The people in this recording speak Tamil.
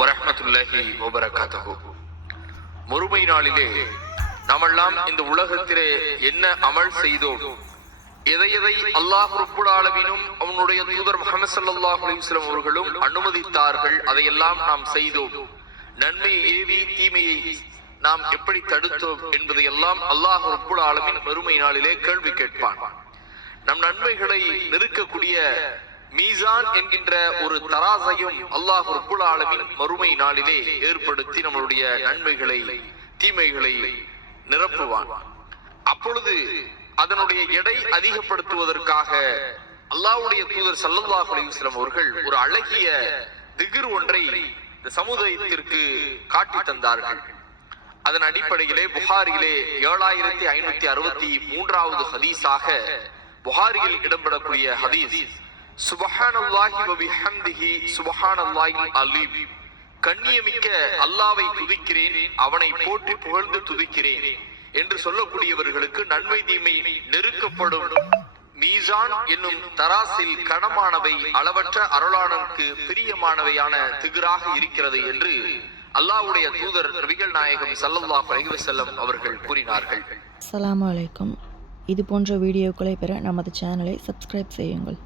வரஹ்மத்துல்லாஹி வபரகாத்துஹு. மறுமை நாளிலே நாமெல்லாம் இந்த உலகத்திலே என்ன அமல் செய்தோம், எதை அல்லாஹ் ரப்புல் ஆலமீனும் அவனுடைய தூதர் முஹம்மது ஸல்லல்லாஹு அலைஹி வஸல்லம் அவர்களும் அனுமதித்தார்கள், அதையெல்லாம் நாம் செய்தோம். நன்மையை ஏவி தீமையை நாம் எப்படி தடுத்தோம் என்பதை எல்லாம் அல்லாஹ் ரப்புல் ஆலமீன் மறுமை நாளிலே கேள்வி கேட்பான். நம் நன்மைகளை நெருக்கக்கூடிய மீசான் என்கின்ற ஒரு தராசையும் அல்லாஹ் ரப்புல் ஆலமீன் மறுமை நாளிலே ஏற்படுத்தி நம்மளுடைய நன்மைகளை தீமைகளை நிரப்புவான். அப்பொழுது அதனுடைய எடை அதிகப்படுத்துவதற்காக அல்லாஹ்வுடைய தூதர் ஸல்லல்லாஹு அலைஹி வஸல்லம் அவர்கள் ஒரு அழகிய திக்ர் ஒன்றை இந்த சமுதாயத்திற்கு காட்டி தந்தார்கள். அதன் அடிப்படையிலே புகாரிலே 7563வது ஹதீஸாக புகாரியில் இடம்பெறக்கூடிய ஹதீஸ், சுப்ஹானல்லாஹி வ பிஹம்திஹி சுப்ஹானல்லாஹில் அலீம், கண்ணியமிக்க அல்லாஹ்வை துதிக்கிறேன், அவனை போற்றி புகழ்ந்து துதிக்கிறேன் என்று சொல்லக்கூடியவர்களுக்கு நன்மை தீமை நெருக்கப்படும் மீசான் என்னும் தராசில் கனமானவை, அளவற்ற அருளாளனுக்கு பிரியமானவையான திக்ராக இருக்கிறது என்று அல்லாஹ்வுடைய தூதர் நபிகள் நாயகம் ஸல்லல்லாஹு அலைஹி வஸல்லம் அவர்கள் கூறினார்கள். அஸ்ஸலாமு அலைக்கும். இது போன்ற வீடியோக்களை பெற நமது சேனலை சப்ஸ்கிரைப் செய்யுங்கள்.